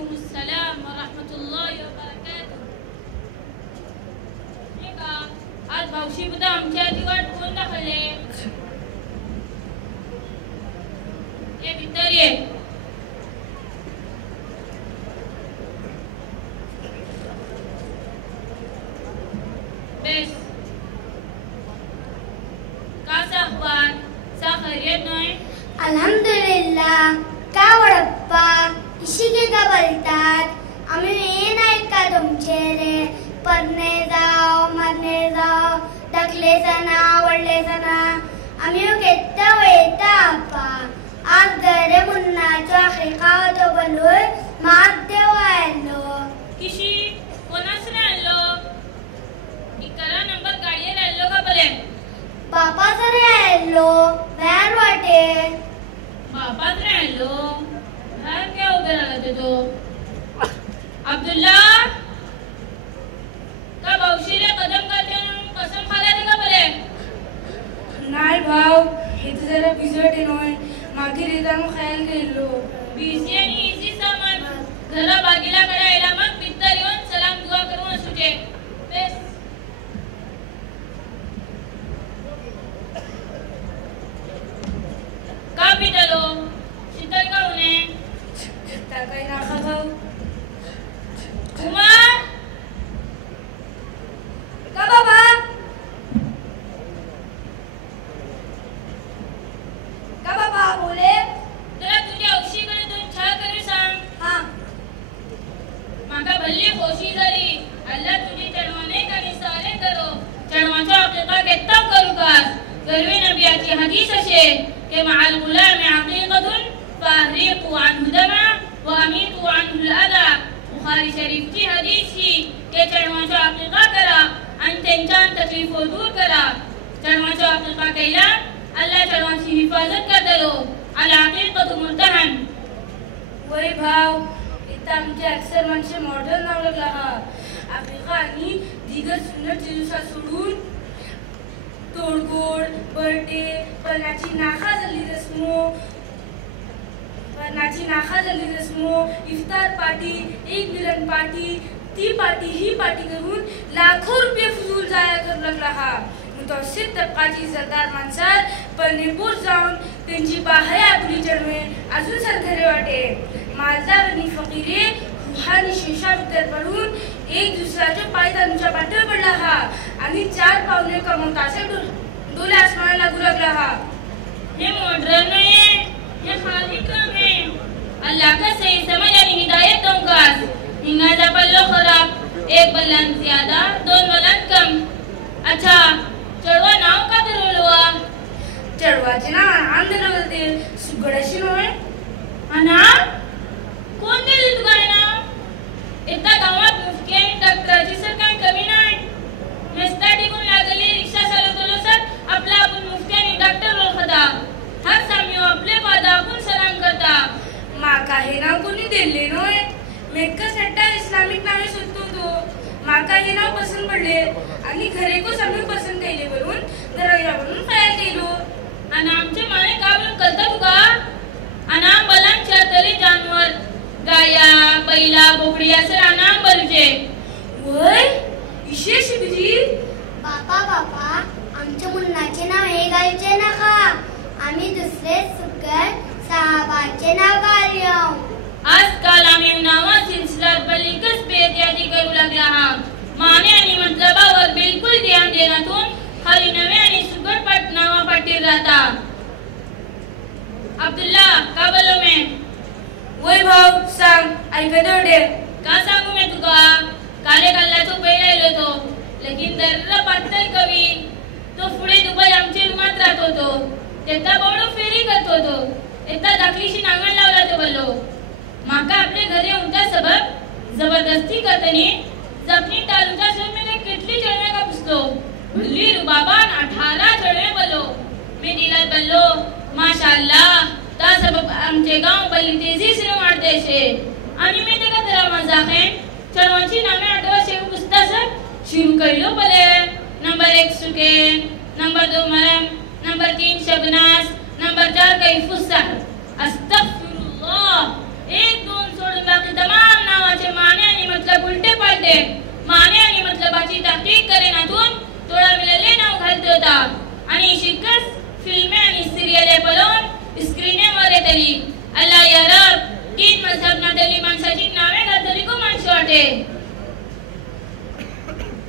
अस्सलाम व रहमतुल्लाहि व बरकातुह। हे का आज भावशी बुधा आमच्या जीवात कोण दाखवले? ये भीतर ये। बेस कासा अखबार सा खैरियत नाही? अल्हम्दुलिल्लाह। का वडप्पा इशिके का बोलतात? आम्ही ये नाही का तुमचे रे? परने जाओ मरने जाओ टकले सना वडले सना आम्ही घेता वयता आपा आज घरे मुन्नाचो आखिका तो बोलून मात देवा आयलो किशी कोणास रे आलो? इकरा नंबर गाडीवर आलो का बरे? बापा सरे आयलो व्यार वाटे बापात रे आलो बाहेर क्या उभे राहिला तो? अब्दुल्ला का भावशीरे कदम करते कसम खाला रे का बरे? नाही भाव हे तर जरा बिजट नोय मागे रिदाम खायला गेलो बिझी आणि इझी सामान घरा बागीला कडे आयला मग पित्तर येऊन सलाम दुआ करून असुचे बेस का पिटलो शीतल का होणे त्या काही नाखा भाऊ उमर का बाबा बोले तुला तुझ्या औषीकडे दोन छाल करू सांग हा माका भल्ली खोशी झाली अल्लाह तुझी चढवाने का निसारे करो चढवाचा अकीका केत्ता करू कास गरवी नबियाची हदीस अशे के मअल गुलाम अकीकतुन फाहरिqu anhu dama व अमीतु anhu al-adha बुखारी शरीफची हदीस ही के चढवाचा अकीका करा आणि त्यांच्या तकलीफो दूर करा चढवाचा अकीका केला अल्लाह चढवाची हिफाजत करतलो अल अकीकतु मुर्तहन वय भाव इथं आमचे अक्सर माणसे मॉडर्न नाव लागला हा अफ्रिका आणि दिगर सुन्नत दिवसा सोडून तोडगोड बर्थडे पणाची नाखा झाली रस्मो इफ्तार पार्टी एक मिलन पार्टी ती पार्टी ही पार्टी करून लाखो रुपये फुजूल जाया करू लागला हा मुतवस्सित तबकाची इज्जतदार माणसार पनीरपूर जाऊन त्यांची बाह्य आपुली चढवे अजून सरखरे वाटे मालदार आणि फकीरे रुहानी शेषाभितर पडून एक दुसऱ्याच्या पायतानुच्या पाठीवर पडला हा आणि 4 पावले कमवताचे डोले आसमानाला लागू लागला हा ये मॉडर्न है ये खाली काम है अल्लाह का सही समझ आणि हिदायत दंगास हिंगाचा पल्लो खराब एक बल्लान ज्यादा 2 बल्लान कम अच्छा चढवा नाव का धरवलवा चढवाचे नाव आंध्र बोलते सुगडाशी नोय अना कोण दिली तुका नाव एकदा गावात मुफ्ती आणि डॉक्टराची सर काय कमी नाही रस्ता टिकून लागली रिक्षा चालवतो सर आपला आपण मुफ्ती आणि डॉक्टर ओळखता हा सामियो आपले वादा आपण सलाम करता माका हे नाव कोणी दिले नोय मेक्का सट्टा इस्लामिक नावे सुटतो तो माका हे नाव पसंत पडले आणि घरे को सगळे पसंत केले वरून दरवाजा म्हणून खयाल केलो आणि आमचे माने का म्हणून कळतं तुका अनाम बलांच्या तरी जानवर गाया बैला बोकडी असं अनाम बलचे वय विशेष बिजी बापा आमच्या मुन्नाचे नाव हे घालचे नका आम्ही दुसरे सुकर साहबाचे नाव घालूया आजकाल आम्ही नावा सिलसिला बलिकच बेइज्जती करू लागला हा माने आणि मतलबावर बिलकुल ध्यान देण्यातून खाली नवे आणि सुगडपट नावा पाटील राहता अब्दुल्ला का बोलो मैं वय भाऊ सांग ऐकतो डे का सांगू मैं तुका काले कल्लाचो बैल आयलो तो लेकिन दर्र पातळ कवी तो पुढे दुबई आमच्या रूमात राहत होतो तेता बोडो फेरी करत होतो एकदा दाखलीशी नांगण लावला तो बोललो माका आपले घरी उंचा सबब जबरदस्ती करतनी जपनी टालूच्या सोमेने कितली चढवे का पुसतो भल्ली रुबाबान 18 चढवे बोलो मी दिला बोललो माशाअल्लाह ता सबब आमचे गाव बल्ली तेजी से वाढते शे आणि मी ते का जरा मजाके चढवांची नामे आठवा शेव पुसता सर शुरू करियो बोले नंबर 1 सुके नंबर 2 मरम नंबर 3 शबनास नंबर 4 कैफुसा अस्तगफिरुल्लाह 1 2 सोडून बाकी तमाम पडतली. अल्लाह या रब तीन मजहब नादली माणसाची नावे घातली को माणसं वाटे.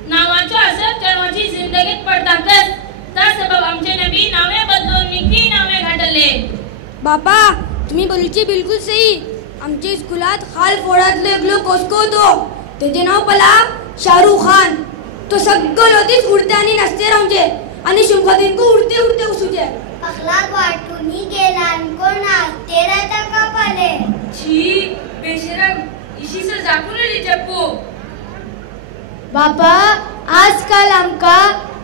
नावाच्या असर चढवाची जिंदगीत पडताकच त्या सबब आमचे नबी नावे बदलून निकी नावे घातले. बापा तुम्ही बोलची बिलकुल सही. आमच्या स्कूलात खाल फोडातले एकलो कोसको होतो. त्याचे नाव पला शाहरुख खान. तो सगळं होतीच उडते आणि नसते राहूचे आणि शुभदिन को उडते उडते उसुचे. अखलाक वाटूनी गेला कोण नाचते राहता का पाले. छी बेशरम इशी से जाकून चप्पू. बापा आजकाल आमका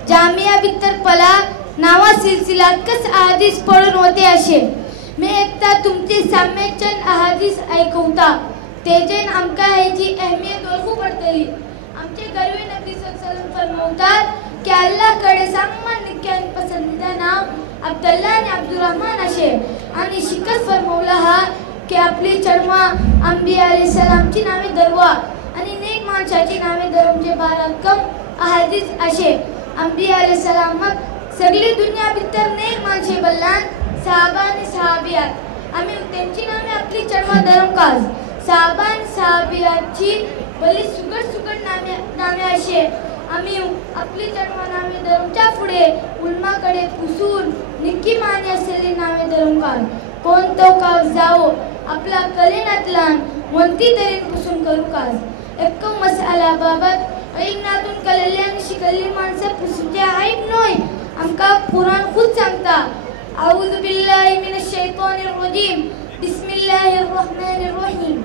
जामिया भितर पला नावा सिलसिलात कस अहादीस पडून होते असे. मी एकदा तुमचे साम्यचन अहादीस ऐकवता. तेजेन आमका ह्याची अहमियत ओळखू पडतली. आमचे गर्वी नबी सल्लल्लाहु फरमावतात की अल्लाहकडे सामान निक्यान पसंदीदा नाव अब्दुल्ला आणि अब्दुर्रहमान असे. आणि शिकत फरमावला हा की आपली चढमा अंबिया अलैहिस्सलामची नावे दरवा आणि नेक माणसाची नावे दरवचे 12 कम अहादीस असे. अंबिया अलैहिस्सलामक सगळी दुनिया भितर नेक माणसे बल्लान सहाबा आणि सहाबियात. आम्ही त्यांची नावे आपली चढवा दरवकाज. सहाबा आणि सहाबियाची भली सुकट सुकट नावे असे. आम्ही आपली चढवा नावे दरवच्या पुढे उलमाकडे पुसून निक्की माने असलेली नावे दरवकाज. कोण तो का जाओ आपला कलेनातलान कोणती तरी पुसून करू काज. एक्कम मसाला बाबत ऐकनातून कलेली आणि शिकलेली माणसं पुसूचे ऐक नोय. आमका कुराण खुद सांगता. अऊज़ु बिल्लाहि मिनश शैतानिर रजीम. बिस्मिल्लाहिर रहमानिर रहीम.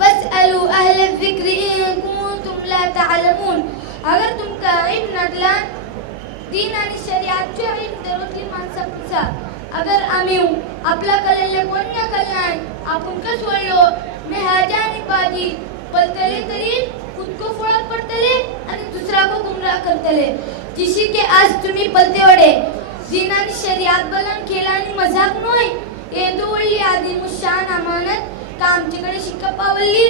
फस्अलू अहल ज़िक्र इन कुंतुम ला तअलमून. अगर तुमका इल्म नडला दीन आणि शरीयतचे इल्म दरोतली माणसं पुसा. अगर आम्ही आपला कलेले कोण न कल्याण आपण कस वळलो मे हाजानी बाजी पलतले तरी खुद को फळत पडतले आणि दुसरा को गुमराह करतले. जिशी के आज तुम्ही पलते वडे दीन आणि शरीयत बलन केला आणि मजाक नोय. ये दोळी आदी मुशान अमानत का आमच्याकडे शिक्का पावली.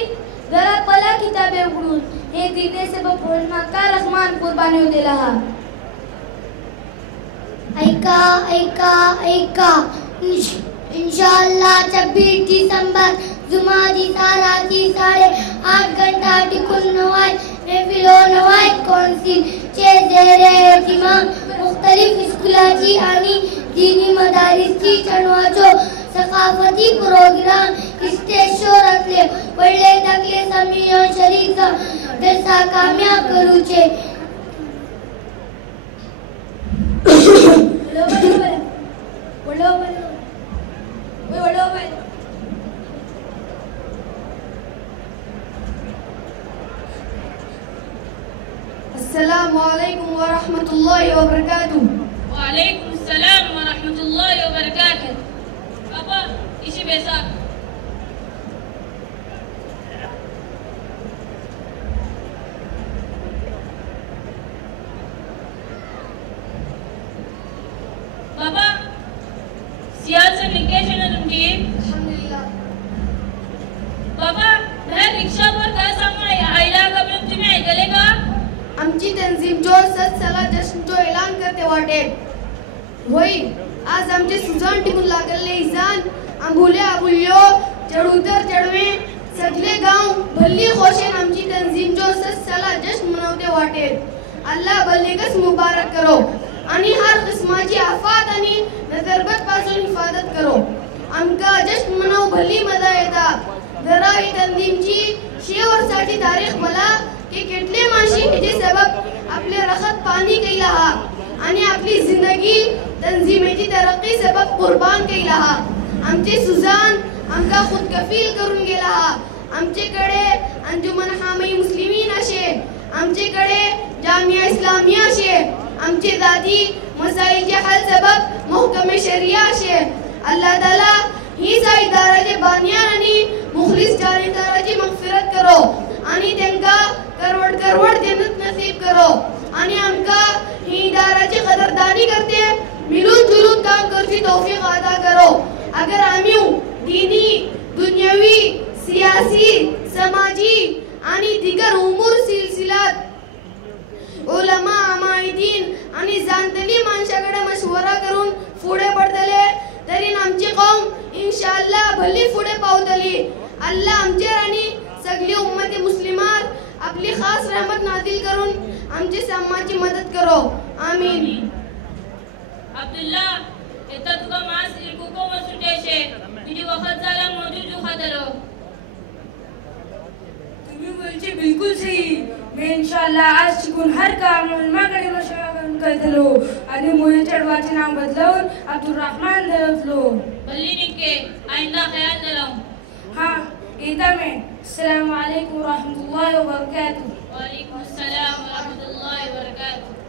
जरा पला किताबे उघडून हे दिने से बोलमा का रहमान कुर्बानी दिला हा. ऐका ऐका ऐका. इंशाअल्लाह 26 दिसंबर जुमादी सालाची 8:30 घंटा टिकून नवाय महफिलो नवाय कौन्सिल चे जेरे एहतिमाम मुख्तलिफ स्कूलाची आणि दीनी मदारिसची चढवाचो सकाफती प्रोग्राम स्टेज शोरातले पडले टाकले समियन शरीफचा जसा कामयाब करूचे. अस्सलामु अलैकुम व रहमतुल्लाहि व बरकातुहू. वालेकुम सलाम व रहमतुल्लाहि व बरकातुहू. बाबा इशी बेसा. बाबा सियाचं निकेशन तुमची. अल्हम्दुलिल्लाह. बाबा बाहेर रिक्षावर काय सांगून आईला का म्हणून तुम्ही ऐकले का. आमची तंजीम जो 7 साला जश्नचो ऐलान करते वाटे. होय आज आमचे सुजान टिकून लागले इजान आंबुल्या आंबुल्यो चढउतर चढवे सगळे गाव भल्ली खोशेन आमची तंजीम जो 7 साला जश्न मनवते वाटे. अल्लाह भल्लेकच मुबारक करो आणि हर किस्माची आफत आणि नजरबत पासून हिफाजत करो. आमका जश्न मनव भल्ली मजा येता. जरा ही तंजीमची 6 वर्षाची तारीख मला की कितले माणशी हेचे सबब आपले रखत पाणी केला हा आणि आपली जिंदगी तंजीमेची तरक्की सबब कुर्बान केला हा. आमचे सुजान आमका खुद कफील करून गेला हा. आमचेकडे अंजुमन हामी मुस्लिमीन असे. आमचेकडे जामिया इस्लामिया असे. आमचे दादी मसाईलचे हल सबब महकमे शरिया असे. अल्लाह ताला ही इदाराचे बानियान आणि मुखलिस जानेदाराची मगफिरत करो आणि त्यांका करवड जन्नत नसीब करो आणि आमका ही इदाराची कदरदानी करते मिलून जुलून काम करची तौफीक अदा करो. अगर आम्ही दीनी दुनियावी सियासी समाजी आणि दिगर उमूर सिलसिलात उलमा अमायदीन आणि जाणतली माणसाकडे मशवरा करून पुढे पडतले तरी आमची कौम इंशाअल्लाह भली फुडे पावतली. अल्लाह आमचेर आनी सगली उम्मती मुस्लिमार आपली खास रहमत नाजिल करून आमची समाजाची मदत करो. आमीन. अब्दुल्ला येता तुका मास इकुको मसुटेशे तुझी वखत जाला मौजूद खातरो. तुम्ही बोलचे बिलकुल सही. मैं इंशाअल्लाह आज शिकून हर काम उलमाकडे मशवरा करून करतलो आणि मोहित चढवाचे नाव बदलवून अब्दुल रहमान धरतलो. भल्ली निके आइंदा ख्याल धरम. हाँ येता मैं. अस्सलाम वालेकुम रहमतुल्लाहि व बरकातुहू. वालेकुम अस्सलाम व रहमतुल्लाहि व बरकातुहू.